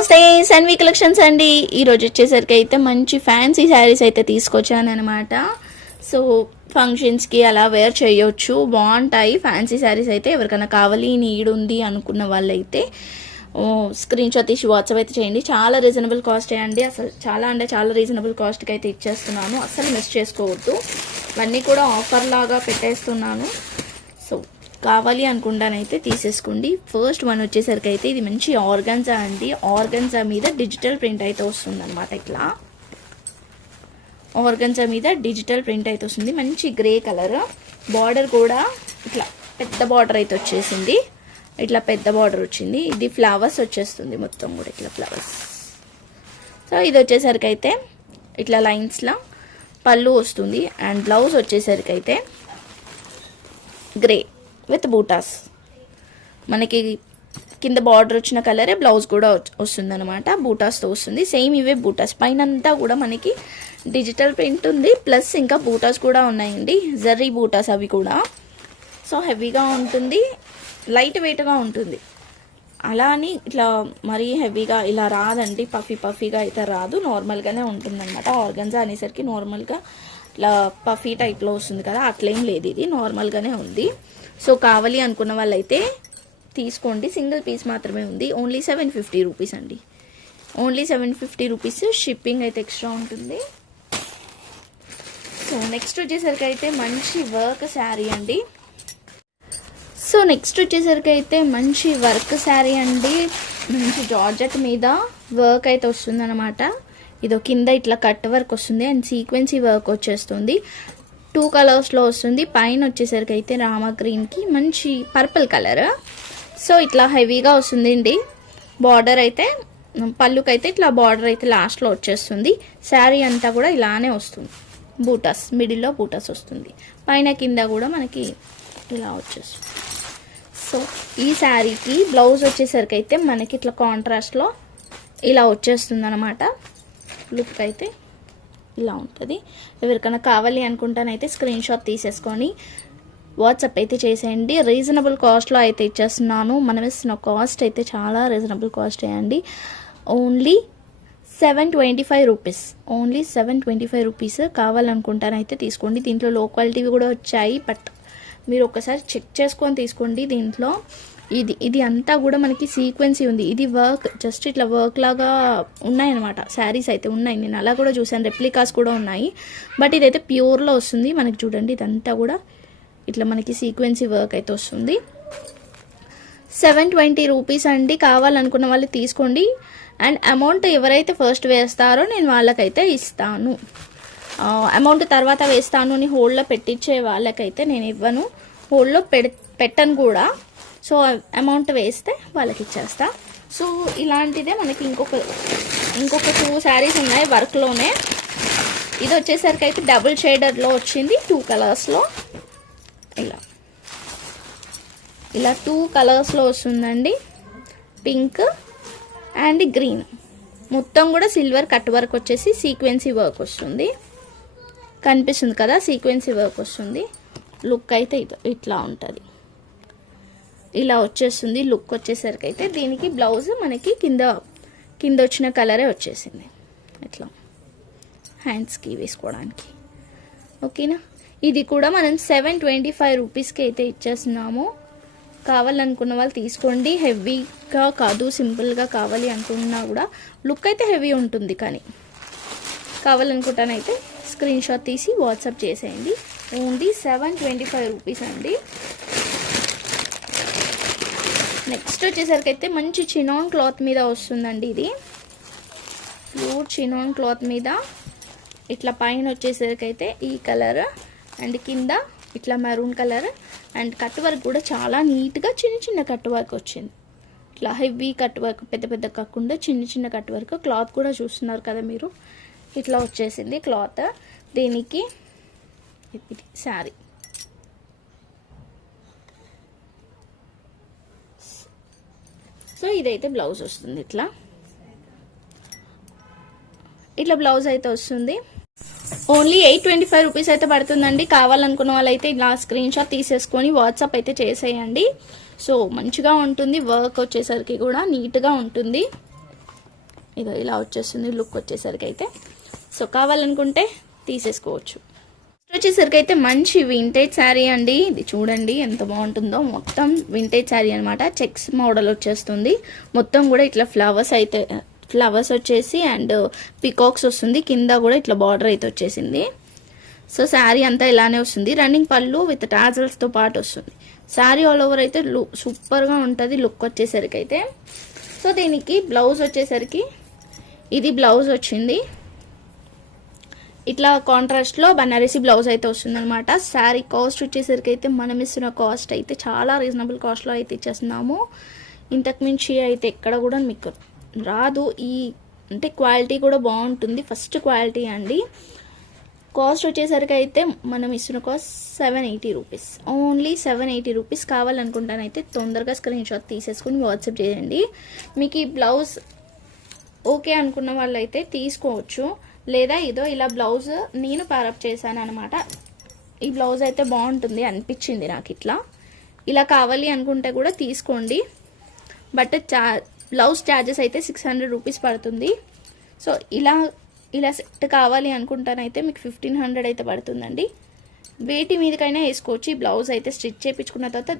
నమస్తే సన్వి కలెక్షన్స్ అండి. ఈరోజు వచ్చేసరికి అయితే మంచి ఫ్యాన్సీ శారీస్ అయితే తీసుకొచ్చాను అనమాట. సో ఫంక్షన్స్కి అలా వేర్ చేయొచ్చు, బాగుంటాయి ఫ్యాన్సీ శారీస్ అయితే. ఎవరికైనా కావాలి నీడ్ ఉంది అనుకున్న వాళ్ళైతే స్క్రీన్ షాట్ తీసి వాట్సాప్ అయితే చేయండి. చాలా రీజనబుల్ కాస్ట్ అండి, అసలు చాలా రీజనబుల్ కాస్ట్కి అయితే ఇచ్చేస్తున్నాను. అసలు మిస్ చేసుకోవద్దు, ఇవన్నీ కూడా ఆఫర్ లాగా పెట్టేస్తున్నాను. సో కావాలి అనుకుంటానైతే తీసేసుకోండి. ఫస్ట్ వన్ వచ్చేసరికి అయితే ఇది మంచి ఆర్గన్జా అండి. ఆర్గన్జా మీద డిజిటల్ ప్రింట్ అయితే వస్తుంది అనమాట. ఇట్లా ఆర్గన్జా మీద డిజిటల్ ప్రింట్ అయితే వస్తుంది. మంచి గ్రే కలర్, బార్డర్ కూడా ఇట్లా పెద్ద బార్డర్ అయితే వచ్చేసింది. ఇట్లా పెద్ద బార్డర్ వచ్చింది. ఇది ఫ్లవర్స్ వచ్చేస్తుంది మొత్తం కూడా ఇట్లా ఫ్లవర్స్. సో ఇది వచ్చేసరికి అయితే ఇట్లా లైన్స్లో పళ్ళు వస్తుంది. అండ్ బ్లౌజ్ వచ్చేసరికి అయితే గ్రే విత్ బూటాస్, మనకి కింద బార్డర్ వచ్చిన కలరే బ్లౌజ్ కూడా వస్తుంది అనమాట. బూటాస్తో వస్తుంది. సేమ్ ఇవే బూటాస్, పైన అంతా కూడా మనకి డిజిటల్ ప్రింట్ ఉంది, ప్లస్ ఇంకా బూటాస్ కూడా ఉన్నాయండి, జర్రీ బూటాస్ అవి కూడా. సో హెవీగా ఉంటుంది, లైట్ వెయిట్గా ఉంటుంది. అలా అని ఇట్లా మరీ హెవీగా ఇలా రాదండి, పఫీగా అయితే రాదు, నార్మల్గానే ఉంటుంది అనమాట. ఆర్గన్జా అనేసరికి నార్మల్గా ఇట్లా పఫీ టైప్లో వస్తుంది కదా, అట్లేం లేదు, ఇది నార్మల్గానే ఉంది. సో కావాలి అనుకున్న వాళ్ళైతే తీసుకోండి. సింగిల్ పీస్ మాత్రమే ఉంది. ఓన్లీ 750 రూపీస్ అండి. Only 750 rupees. షిప్పింగ్ అయితే ఎక్స్ట్రా ఉంటుంది. సో నెక్స్ట్ వచ్చేసరికి అయితే మంచి వర్క్ శారీ అండి. మంచి జార్జెట్ మీద వర్క్ అయితే వస్తుంది అనమాట. ఇదో కింద ఇట్లా కట్ వర్క్ వస్తుంది అండ్ సీక్వెన్సీ వర్క్ వచ్చేస్తుంది. 2 కలర్స్లో వస్తుంది. పైన వచ్చేసరికి అయితే రామా గ్రీన్కి మంచి పర్పుల్ కలర్. సో ఇట్లా హెవీగా వస్తుంది అండి. బార్డర్ అయితే పళ్ళుకైతే ఇట్లా బార్డర్ అయితే లాస్ట్లో వచ్చేస్తుంది. శారీ అంతా కూడా ఇలానే వస్తుంది. బూటాస్, మిడిల్లో బూటాస్ వస్తుంది. పైన కింద కూడా మనకి ఇలా వచ్చేస్తుంది. సో ఈ శారీకి బ్లౌజ్ వచ్చేసరికి అయితే మనకి ఇట్లా కాంట్రాస్ట్లో ఇలా వచ్చేస్తుంది అనమాట. లుక్ అయితే ఇలా ఉంటుంది. ఎవరికైనా కావాలి అనుకుంటానైతే స్క్రీన్ షాట్ తీసేసుకొని వాట్సాప్ అయితే చేసేయండి. రీజనబుల్ కాస్ట్లో అయితే ఇచ్చేస్తున్నాను. మనం ఇస్తున్న కాస్ట్ అయితే చాలా రీజనబుల్ కాస్ట్ అండి. Only 725 rupees. Only 725 rupees. కావాలనుకుంటానైతే తీసుకోండి. దీంట్లో లో క్వాలిటీవి కూడా వచ్చాయి, బట్ మీరు ఒకసారి చెక్ చేసుకొని తీసుకోండి. దీంట్లో ఇది అంతా కూడా మనకి సీక్వెన్సీ ఉంది. ఇది వర్క్, జస్ట్ ఇట్లా వర్క్ లాగా ఉన్నాయన్నమాట. శారీస్ అయితే ఉన్నాయి, నేను అలా కూడా చూసాను, రెప్లికాస్ కూడా ఉన్నాయి. బట్ ఇదైతే ప్యూర్లో వస్తుంది మనకి. చూడండి, ఇదంతా కూడా ఇట్లా మనకి సీక్వెన్సీ వర్క్ అయితే వస్తుంది. 720 రూపీస్ అండి. కావాలనుకున్న వాళ్ళు తీసుకోండి. అండ్ అమౌంట్ ఎవరైతే ఫస్ట్ వేస్తారో నేను వాళ్ళకైతే ఇస్తాను. అమౌంట్ తర్వాత వేస్తాను అని హోల్డ్లో పెట్టించే వాళ్ళకైతే నేను ఇవ్వను, హోల్డ్లో పెట్టను కూడా. సో అమౌంట్ వేస్తే వాళ్ళకి ఇచ్చేస్తా. సో ఇలాంటిదే మనకి ఇంకొక 2 శారీస్ ఉన్నాయి వర్క్లోనే. ఇది వచ్చేసరికి అయితే డబుల్ షేడర్లో వచ్చింది, 2 కలర్స్లో. ఇలా 2 కలర్స్లో వస్తుందండి. Pink and green. మొత్తం కూడా సిల్వర్ కట్ వర్క్ వచ్చేసి సీక్వెన్సీ వర్క్ వస్తుంది. కనిపిస్తుంది కదా, సీక్వెన్సీ వర్క్ వస్తుంది. లుక్ అయితే ఇట్లా ఉంటుంది, ఇలా వచ్చేస్తుంది. లుక్ వచ్చేసరికి అయితే దీనికి బ్లౌజ్ మనకి కింద వచ్చిన కలరే వచ్చేసింది. ఇట్లా హ్యాండ్స్కి వేసుకోవడానికి. ఓకేనా. ఇది కూడా మనం 725 రూపీస్కి అయితే ఇచ్చేస్తున్నాము. కావాలనుకున్న వాళ్ళు తీసుకోండి. హెవీగా కాదు, సింపుల్గా కావాలి అనుకున్నా కూడా లుక్ అయితే హెవీ ఉంటుంది. కానీ కావాలనుకుంటానైతే స్క్రీన్ షాట్ తీసి వాట్సాప్ చేసేయండి. ఓన్లీ 725 రూపీస్ అండి. నెక్స్ట్ వచ్చేసరికి అయితే మంచి చినాన్ క్లాత్ మీద వస్తుందండి. ఇది ప్యూర్ చినాన్ క్లాత్ మీద ఇట్లా పైన వచ్చేసరికి అయితే ఈ కలర్ అండ్ కింద ఇట్లా maroon colour and cut work కూడా చాలా నీట్గా చిన్న కట్ వర్క్ వచ్చింది. ఇట్లా హెవీ కట్ వర్క్, పెద్ద కాకుండా చిన్న కట్ వర్క్. క్లాత్ కూడా చూస్తున్నారు కదా మీరు, ఇట్లా వచ్చేసింది క్లాత్. దీనికి ఇది శారీ. సో ఇదైతే బ్లౌజ్ వస్తుంది. ఇట్లా బ్లౌజ్ అయితే వస్తుంది. ఓన్లీ 825 రూపీస్ అయితే పడుతుందండి. కావాలనుకున్న వాళ్ళైతే ఇలా స్క్రీన్ షాట్ తీసేసుకొని వాట్సాప్ అయితే చేసేయండి. సో మంచిగా ఉంటుంది. వర్క్ వచ్చేసరికి కూడా నీట్గా ఉంటుంది. ఇదో ఇలా వచ్చేస్తుంది లుక్ వచ్చేసరికి అయితే. సో కావాలనుకుంటే తీసేసుకోవచ్చు. వచ్చేసరికి అయితే మంచి వింటేజ్ శారీ అండి. ఇది చూడండి ఎంత బాగుంటుందో. మొత్తం వింటేజ్ శారీ అనమాట. చెక్స్ మోడల్ వచ్చేస్తుంది. మొత్తం కూడా ఇట్లా ఫ్లవర్స్ వచ్చేసి అండ్ పికాక్స్ వస్తుంది. కింద కూడా ఇట్లా బార్డర్ అయితే వచ్చేసింది. సో శారీ అంతా ఇలానే వస్తుంది. రన్నింగ్ పళ్ళు విత్ టాజల్స్తో పాటు వస్తుంది. శారీ ఆల్ ఓవర్ అయితే సూపర్గా ఉంటుంది లుక్ వచ్చేసరికి అయితే. సో దీనికి బ్లౌజ్ వచ్చేసరికి ఇది బ్లౌజ్ వచ్చింది. ఇట్లా కాంట్రాస్ట్లో బనారసి బ్లౌజ్ అయితే వస్తుంది అనమాట. శారీ కాస్ట్ వచ్చేసరికి అయితే మనం ఇస్తున్న కాస్ట్ అయితే చాలా రీజనబుల్ కాస్ట్లో అయితే ఇచ్చేస్తున్నాము. ఇంతకు మించి అయితే ఎక్కడ కూడా మీకు రాదు. అంటే క్వాలిటీ కూడా బాగుంటుంది. ఫస్ట్ క్వాలిటీ అండి. కాస్ట్ వచ్చేసరికి అయితే మనం ఇస్తున్న కాస్ట్ 780 రూపీస్. Only 780 rupees. కావాలనుకుంటానైతే తొందరగా స్క్రీన్ షాట్ తీసేసుకుని వాట్సాప్ చేయండి. మీకు ఈ బ్లౌజ్ ఓకే అనుకున్న వాళ్ళైతే తీసుకోవచ్చు. లేదా ఇదో ఇలా బ్లౌజ్ నేను ప్యారప్ చేశాను అనమాట. ఈ బ్లౌజ్ అయితే బాగుంటుంది అనిపించింది నాకు. ఇలా కావాలి అనుకుంటే కూడా తీసుకోండి. బట్ బ్లౌజ్ ఛార్జెస్ అయితే 600 రూపీస్ పడుతుంది. సో ఇలా సెట్ కావాలి అనుకుంటానైతే మీకు 1500 అయితే పడుతుందండి. వేటి మీదకైనా వేసుకోవచ్చు. ఈ బ్లౌజ్ అయితే స్టిచ్ చేయించుకున్న తర్వాత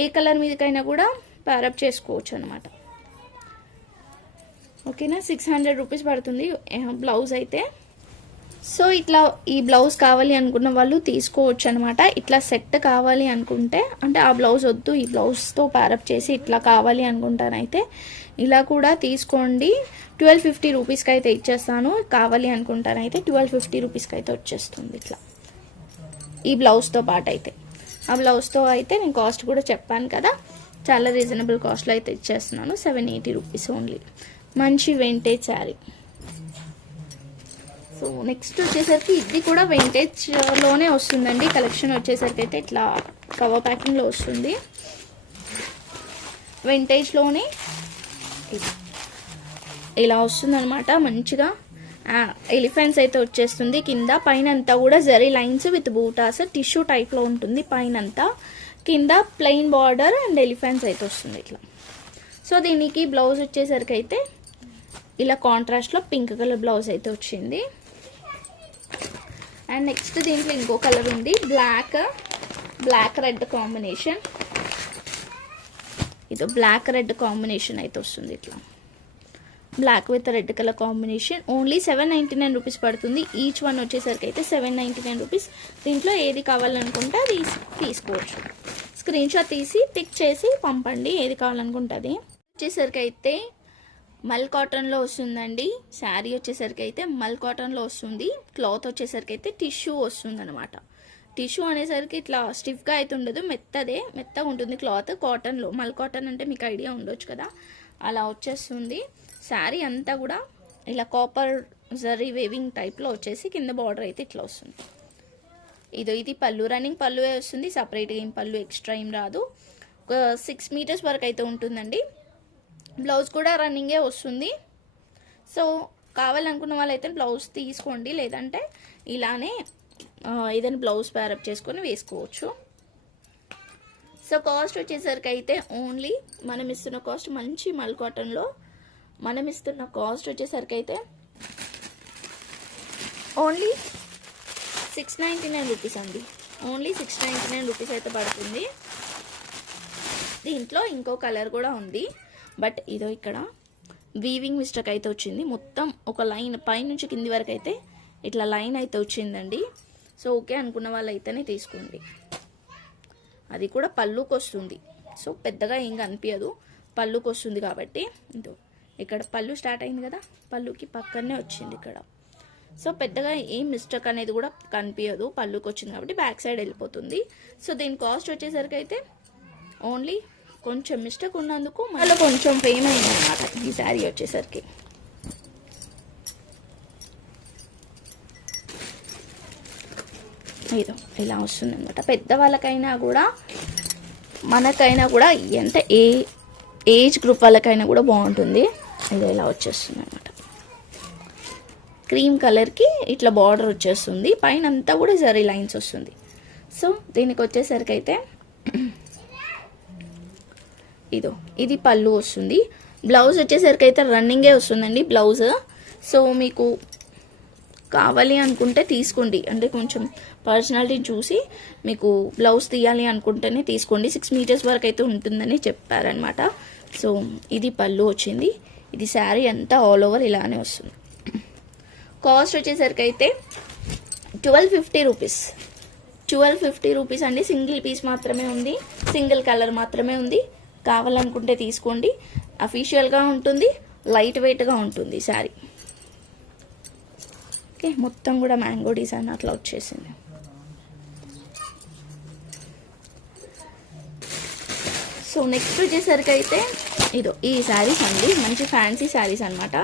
ఏ కలర్ మీదకైనా కూడా ప్యారప్ చేసుకోవచ్చు అనమాట. ఓకేనా, 600 రూపీస్ పడుతుంది బ్లౌజ్ అయితే. సో ఇట్లా ఈ బ్లౌజ్ కావాలి అనుకున్న వాళ్ళు తీసుకోవచ్చు అనమాట. ఇట్లా సెట్ కావాలి అనుకుంటే, అంటే ఆ బ్లౌజ్ వద్దు ఈ బ్లౌజ్తో ప్యారప్ చేసి ఇట్లా కావాలి అనుకుంటానైతే ఇలా కూడా తీసుకోండి. 1250 రూపీస్కి అయితే ఇచ్చేస్తాను. కావాలి అనుకుంటానైతే 1250 రూపీస్కి అయితే వచ్చేస్తుంది ఇట్లా ఈ బ్లౌజ్తో పాటు అయితే. ఆ బ్లౌజ్తో అయితే నేను కాస్ట్ కూడా చెప్పాను కదా, చాలా రీజనబుల్ కాస్ట్లో అయితే ఇచ్చేస్తున్నాను. 780 రూపీస్ ఓన్లీ. మంచి వింటేజ్ శారీ. సో నెక్స్ట్ వచ్చేసరికి ఇది కూడా వింటేజ్లోనే వస్తుందండి. కలెక్షన్ వచ్చేసరికి అయితే ఇట్లా కవర్ ప్యాకింగ్లో వస్తుంది. వింటేజ్లోనే ఇలా వస్తుంది అనమాట. మంచిగా ఎలిఫెంట్స్ అయితే వచ్చేస్తుంది. కింద పైన అంతా కూడా zari lines with buttas tissue టైప్లో ఉంటుంది. పైన అంతా కింద ప్లెయిన్ బార్డర్ అండ్ ఎలిఫెంట్స్ అయితే వస్తుంది ఇట్లా. సో దీనికి బ్లౌజ్ వచ్చేసరికి అయితే ఇలా కాంట్రాస్ట్లో పింక్ కలర్ బ్లౌజ్ అయితే వచ్చింది. అండ్ నెక్స్ట్ దీంట్లో ఇంకో కలర్ ఉంది, బ్లాక్ రెడ్ కాంబినేషన్. ఇది బ్లాక్ రెడ్ కాంబినేషన్ అయితే వస్తుంది ఇట్లా. Black with red colour combination. Only 799 rupees పడుతుంది. ఈచ్ వన్ వచ్చేసరికి అయితే 799 రూపీస్. దీంట్లో ఏది కావాలనుకుంటే అది తీసుకోవచ్చు. స్క్రీన్ షాట్ తీసి పిక్ చేసి పంపండి ఏది కావాలనుకుంటుంది. వచ్చేసరికి అయితే మల్ కాటన్లో వస్తుందండి. శారీ వచ్చేసరికి అయితే మల్ కాటన్లో వస్తుంది. క్లాత్ వచ్చేసరికి అయితే టిష్యూ వస్తుంది అనమాట. టిష్యూ అనేసరికి ఇట్లా స్టిఫ్గా అయితే ఉండదు, మెత్తగా ఉంటుంది క్లాత్. కాటన్లో మల్ కాటన్ అంటే మీకు ఐడియా ఉండొచ్చు కదా, అలా వచ్చేస్తుంది. శారీ అంతా కూడా ఇలా కాపర్ జరీ వేవింగ్ టైప్లో వచ్చేసి కింద బార్డర్ అయితే ఇట్లా వస్తుంది. ఇది పళ్ళు, రన్నింగ్ పళ్ళువే వస్తుంది. సపరేట్గా ఏం పళ్ళు ఎక్స్ట్రా ఏం రాదు. 6 మీటర్స్ వరకు అయితే ఉంటుందండి. బ్లౌజ్ కూడా రన్నింగే వస్తుంది. సో కావాలనుకున్న వాళ్ళైతే బ్లౌజ్ తీసుకోండి, లేదంటే ఇలానే ఏదైనా బ్లౌజ్ ప్యారప్ చేసుకొని వేసుకోవచ్చు. సో కాస్ట్ వచ్చేసరికి అయితే ఓన్లీ మనం ఇస్తున్న కాస్ట్ మంచి మల్ కాటన్లో మనం ఇస్తున్న కాస్ట్ వచ్చేసరికి అయితే ఓన్లీ 699 రూపీస్ అండి. ఓన్లీ 699 రూపీస్ అయితే పడుతుంది. దీంట్లో ఇంకో కలర్ కూడా ఉంది, బట్ ఇదో ఇక్కడ వీవింగ్ మిస్టేక్ అయితే వచ్చింది. మొత్తం ఒక లైన్ పైనుంచి కింది వరకు అయితే ఇట్లా లైన్ అయితే వచ్చిందండి. సో ఓకే అనుకున్న వాళ్ళైతేనే తీసుకోండి. అది కూడా పళ్ళుకి వస్తుంది. సో పెద్దగా ఏం కనిపించదు, పళ్ళుకి వస్తుంది కాబట్టి. ఇదో ఇక్కడ పళ్ళు స్టార్ట్ అయింది కదా, పళ్ళుకి పక్కనే వచ్చింది ఇక్కడ. సో పెద్దగా ఏం మిస్టేక్ అనేది కూడా కనిపించదు, పళ్ళుకి వచ్చింది కాబట్టి బ్యాక్ సైడ్ వెళ్ళిపోతుంది. సో దీని కాస్ట్ వచ్చేసరికి అయితే ఓన్లీ కొంచెం మిస్టేక్ ఉన్నందుకు మళ్ళీ కొంచెం ఫేమ్ అయింది అనమాట ఈ శారీ వచ్చేసరికి. ఇదో ఇలా వస్తుంది అనమాట. పెద్దవాళ్ళకైనా కూడా మనకైనా కూడా ఎంత ఏజ్ గ్రూప్ వాళ్ళకైనా కూడా బాగుంటుంది. ఇదో ఇలా వచ్చేస్తుంది అనమాట. క్రీమ్ కలర్కి ఇట్లా బార్డర్ వచ్చేస్తుంది, పైన అంతా కూడా జరీ లైన్స్ వస్తుంది. సో దీనికి వచ్చేసరికి అయితే ఇది పళ్ళు వస్తుంది. బ్లౌజ్ వచ్చేసరికి అయితే రన్నింగే వస్తుందండి బ్లౌజ్. సో మీకు కావాలి అనుకుంటే తీసుకోండి, అంటే కొంచెం పర్సనాలిటీ చూసి మీకు బ్లౌజ్ తీయాలి అనుకుంటేనే తీసుకోండి. 6 మీటర్స్ వరకు అయితే ఉంటుందని చెప్పారనమాట. సో ఇది పళ్ళు వచ్చింది. ఇది శారీ అంతా ఆల్ ఓవర్ ఇలానే వస్తుంది. కాస్ట్ వచ్చేసరికి అయితే 1250 రూపీస్. 1250 రూపీస్ అండి. సింగిల్ పీస్ మాత్రమే ఉంది, సింగిల్ కలర్ మాత్రమే ఉంది. కావాలనుకుంటే తీసుకోండి. అఫీషియల్గా ఉంటుంది, లైట్ వెయిట్గా ఉంటుంది శారీ. ఓకే, మొత్తం కూడా మ్యాంగో డిజైన్ అట్లా వచ్చేసింది. సో నెక్స్ట్ వచ్చేసరికి అయితే ఇదో ఈ శారీస్ అండి, మంచి ఫ్యాన్సీ శారీస్ అనమాట.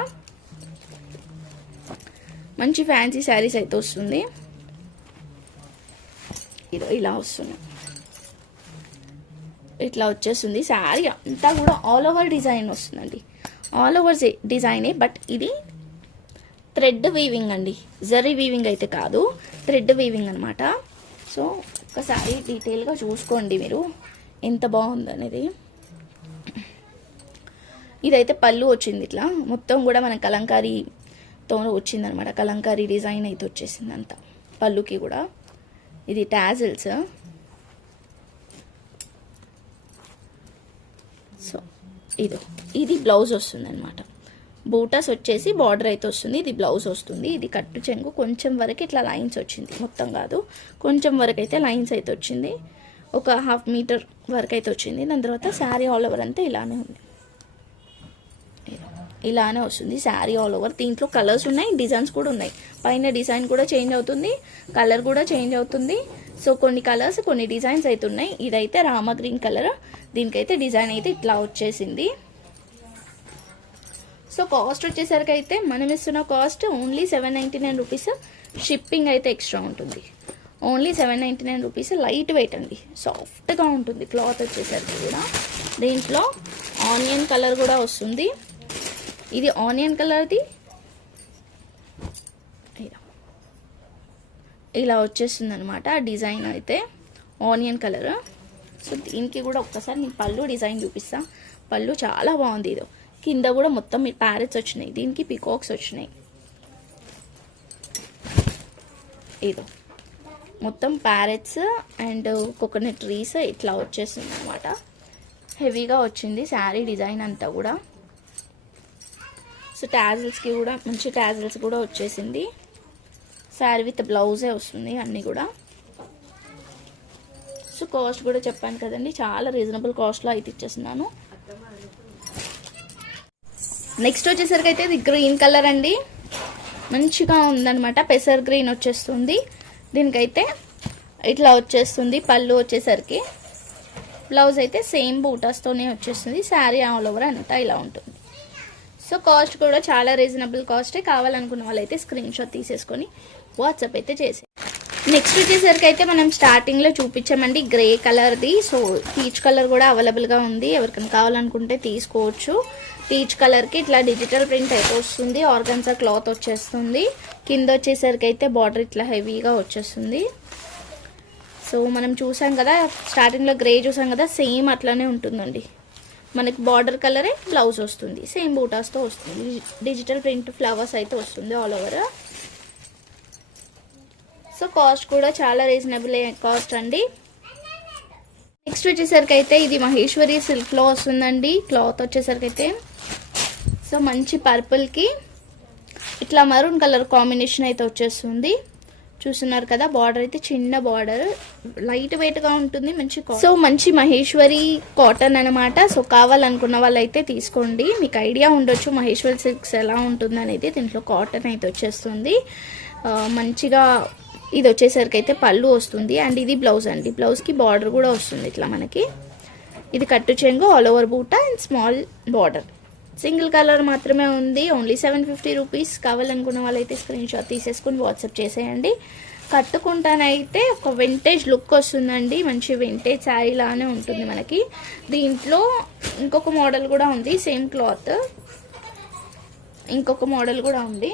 మంచి ఫ్యాన్సీ శారీస్ అయితే వస్తుంది. ఇదో ఇలా వస్తుంది, ఇట్లా వచ్చేస్తుంది శారీ అంతా కూడా ఆల్ ఓవర్ డిజైన్ వస్తుందండి. ఆల్ ఓవర్ డిజైనే, బట్ ఇది థ్రెడ్ వీవింగ్ అండి, జరీ వీవింగ్ అయితే కాదు, థ్రెడ్ వీవింగ్ అనమాట. సో ఒకసారి డీటెయిల్గా చూసుకోండి మీరు ఎంత బాగుందనేది. ఇదైతే పళ్ళు వచ్చింది, ఇట్లా మొత్తం కూడా మన కలంకారీతో వచ్చిందనమాట. కలంకారీ డిజైన్ అయితే వచ్చేసింది అంతా పళ్ళుకి కూడా. ఇది టాజిల్స్. సో ఇది బ్లౌజ్ వస్తుంది అనమాట. బూటాస్ వచ్చేసి బార్డర్ అయితే వస్తుంది. ఇది బ్లౌజ్ వస్తుంది. ఇది కట్టు చెంగు కొంచెం వరకు ఇట్లా లైన్స్ వచ్చింది, మొత్తం కాదు, కొంచెం వరకు అయితే లైన్స్ అయితే వచ్చింది. ఒక 1/2 మీటర్ వరకు అయితే వచ్చింది. దాని తర్వాత శారీ ఆల్ ఓవర్ అంతా ఇలానే ఉంది, ఇలానే వస్తుంది శారీ ఆల్ ఓవర్. దీంట్లో కలర్స్ ఉన్నాయి, డిజైన్స్ కూడా ఉన్నాయి. పైన డిజైన్ కూడా చేంజ్ అవుతుంది, కలర్ కూడా చేంజ్ అవుతుంది. సో కొన్ని కలర్స్ కొన్ని డిజైన్స్ అయితే ఉన్నాయి. ఇదైతే రామ గ్రీన్ కలర్, దీనికైతే డిజైన్ అయితే ఇట్లా వచ్చేసింది. సో కాస్ట్ వచ్చేసరికి అయితే మనం ఇస్తున్న కాస్ట్ ఓన్లీ 799 రూపీస్. షిప్పింగ్ అయితే ఎక్స్ట్రా ఉంటుంది. Only 799 rupees. లైట్ వెయిట్ అండి, సాఫ్ట్గా ఉంటుంది క్లాత్ వచ్చేసరికి కూడా. దీంట్లో ఆనియన్ కలర్ కూడా వస్తుంది. ఇది ఆనియన్ కలర్ది ఇలా వచ్చేస్తుంది అనమాట. డిజైన్ అయితే ఆనియన్ కలర్. సో దీనికి కూడా ఒక్కసారి నేను పళ్ళు డిజైన్ చూపిస్తా. పళ్ళు చాలా బాగుంది. ఇదో కింద కూడా మొత్తం ప్యారెట్స్ వచ్చినాయి, దీనికి పికాక్స్ వచ్చినాయి. ఇదో మొత్తం ప్యారెట్స్ అండ్ కోకోనట్ ట్రీస్ ఇట్లా వచ్చేసింది అనమాట. హెవీగా వచ్చింది శారీ డిజైన్ అంతా కూడా. సో టాజిల్స్కి కూడా మంచి టాజిల్స్ కూడా వచ్చేసింది. శారీ విత్ బ్లౌజే వస్తుంది అన్నీ కూడా. సో కాస్ట్ కూడా చెప్పాను కదండి, చాలా రీజనబుల్ కాస్ట్లో అయితే ఇచ్చేస్తున్నాను. నెక్స్ట్ వచ్చేసరికి అయితే ఇది గ్రీన్ కలర్ అండి, మంచిగా ఉందన్నమాట. పెసర్ గ్రీన్ వచ్చేస్తుంది. దీనికైతే ఇట్లా వచ్చేస్తుంది పళ్ళు వచ్చేసరికి. బ్లౌజ్ అయితే సేమ్ బూటాస్తోనే వచ్చేస్తుంది. శారీ ఆల్ ఓవర్ అంతా ఇలా ఉంటుంది. సో కాస్ట్ కూడా చాలా రీజనబుల్ కాస్టే. కావాలనుకున్న వాళ్ళైతే స్క్రీన్ షాట్ తీసేసుకొని వాట్సాప్ అయితే చేసే. నెక్స్ట్ వచ్చేసరికి అయితే మనం స్టార్టింగ్లో చూపించామండి గ్రే కలర్ది. సో పీచ్ కలర్ కూడా అవైలబుల్గా ఉంది, ఎవరికైనా కావాలనుకుంటే తీసుకోవచ్చు. పీచ్ కలర్కి ఇట్లా డిజిటల్ ప్రింట్ అయితే వస్తుంది. ఆర్గన్జా క్లాత్ వచ్చేస్తుంది. కింద వచ్చేసరికి అయితే బార్డర్ ఇట్లా హెవీగా వచ్చేస్తుంది. సో మనం చూసాం కదా స్టార్టింగ్లో గ్రే చూసాం కదా, సేమ్ అట్లానే ఉంటుందండి. మనకి బార్డర్ కలరే బ్లౌజ్ వస్తుంది, సేమ్ బూటాస్తో వస్తుంది. డిజిటల్ ప్రింట్ ఫ్లవర్స్ అయితే వస్తుంది ఆల్ ఓవర్. సో కాస్ట్ కూడా చాలా రీజనబుల్ కాస్ట్ అండి. నెక్స్ట్ వచ్చేసరికి అయితే ఇది మహేశ్వరి సిల్క్లో వస్తుందండి. క్లాత్ వచ్చేసరికి అయితే సో మంచి పర్పుల్కి ఇట్లా మరూన్ కలర్ కాంబినేషన్ అయితే వచ్చేస్తుంది. చూస్తున్నారు కదా, బార్డర్ అయితే చిన్న బార్డర్, లైట్ వెయిట్గా ఉంటుంది. సో మంచి మహేశ్వరి కాటన్ అనమాట. సో కావాలనుకున్న వాళ్ళైతే తీసుకోండి. మీకు ఐడియా ఉండొచ్చు మహేశ్వరి సిల్క్స్ ఎలా ఉంటుంది అనేది. దీంట్లో కాటన్ అయితే వచ్చేస్తుంది మంచిగా. ఇది వచ్చేసరికి అయితే పళ్ళు వస్తుంది అండ్ ఇది బ్లౌజ్ అండి. బ్లౌజ్కి బార్డర్ కూడా వస్తుంది ఇట్లా మనకి. ఇది కట్టు చెంగు, ఆల్ ఓవర్ బూటా and small border. Single colour మాత్రమే ఉంది. Only 750 rupees. కావాలనుకున్న వాళ్ళైతే స్క్రీన్ షాట్ తీసేసుకుని వాట్సాప్ చేసేయండి. కట్టుకుంటానైతే ఒక వింటేజ్ లుక్ వస్తుందండి. మంచి వింటేజ్ శారీ లానే ఉంటుంది మనకి. దీంట్లో ఇంకొక మోడల్ కూడా ఉంది, సేమ్ క్లాత్ ఇంకొక మోడల్ కూడా ఉంది.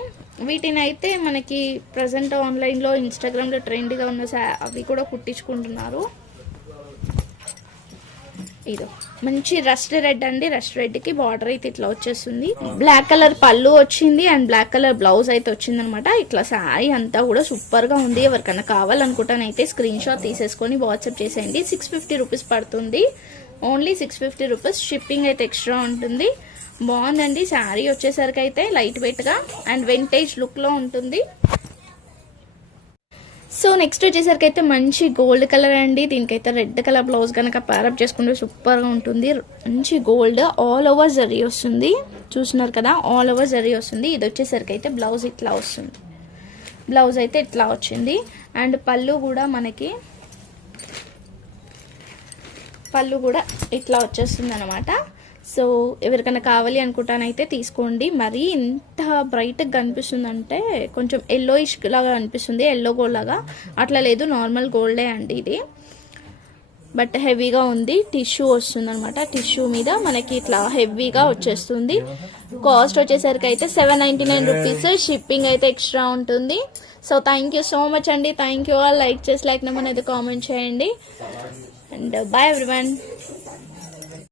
వీటిని అయితే మనకి ప్రజెంట్ ఆన్లైన్లో ఇన్స్టాగ్రామ్లో ట్రెండ్గా ఉన్న అవి కూడా కుట్టించుకుంటున్నారు. ఇదో మంచి రస్ట్ రెడ్ అండి. రస్ట్ రెడ్ కి బార్డర్ అయితే ఇట్లా వచ్చేస్తుంది. బ్లాక్ కలర్ పళ్ళు వచ్చింది అండ్ బ్లాక్ కలర్ బ్లౌజ్ అయితే వచ్చింది అనమాట. ఇట్లా శారీ అంతా కూడా సూపర్ గా ఉంది. ఎవరికైనా కావాలనుకుంటానైతే స్క్రీన్ షాట్ తీసేసుకొని వాట్సాప్ చేసేయండి. 650 రూపీస్ పడుతుంది. Only 650 rupees. షిప్పింగ్ అయితే ఎక్స్ట్రా ఉంటుంది. బాగుందండి శారీ వచ్చేసరికి అయితే లైట్ వెయిట్ గా అండ్ వింటేజ్ లుక్ లో ఉంటుంది. సో నెక్స్ట్ వచ్చేసరికి అయితే మంచి గోల్డ్ కలర్ అండి. దీనికైతే రెడ్ కలర్ బ్లౌజ్ కనుక ప్యారప్ చేసుకుంటే సూపర్గా ఉంటుంది. మంచి గోల్డ్ ఆల్ ఓవర్ జరీ వస్తుంది. చూస్తున్నారు కదా, ఆల్ ఓవర్ జరీ వస్తుంది. ఇది వచ్చేసరికి అయితే బ్లౌజ్ ఇట్లా వస్తుంది. బ్లౌజ్ అయితే ఇట్లా వచ్చింది అండ్ పళ్ళు కూడా మనకి ఇట్లా వచ్చేస్తుంది అనమాట. సో ఎవరికైనా కావాలి అనుకుంటానైతే తీసుకోండి. మరి ఇంత బ్రైట్గా కనిపిస్తుందంటే కొంచెం ఎల్లోయిష్ లాగా అనిపిస్తుంది, ఎల్లో గోల్డ్ లాగా. అట్లా లేదు, నార్మల్ గోల్డే అండి ఇది. బట్ హెవీగా ఉంది. టిష్యూ వస్తుంది అనమాట. టిష్యూ మీద మనకి ఇట్లా హెవీగా వచ్చేస్తుంది. కాస్ట్ వచ్చేసరికి అయితే 799 రూపీస్. షిప్పింగ్ అయితే ఎక్స్ట్రా ఉంటుంది. So thank you so much అండి. Thank you all. లైక్ చేసి లైక్ నెంబర్ అయితే కామెంట్ చేయండి అండ్ బాయ్ ఎవ్రీవన్.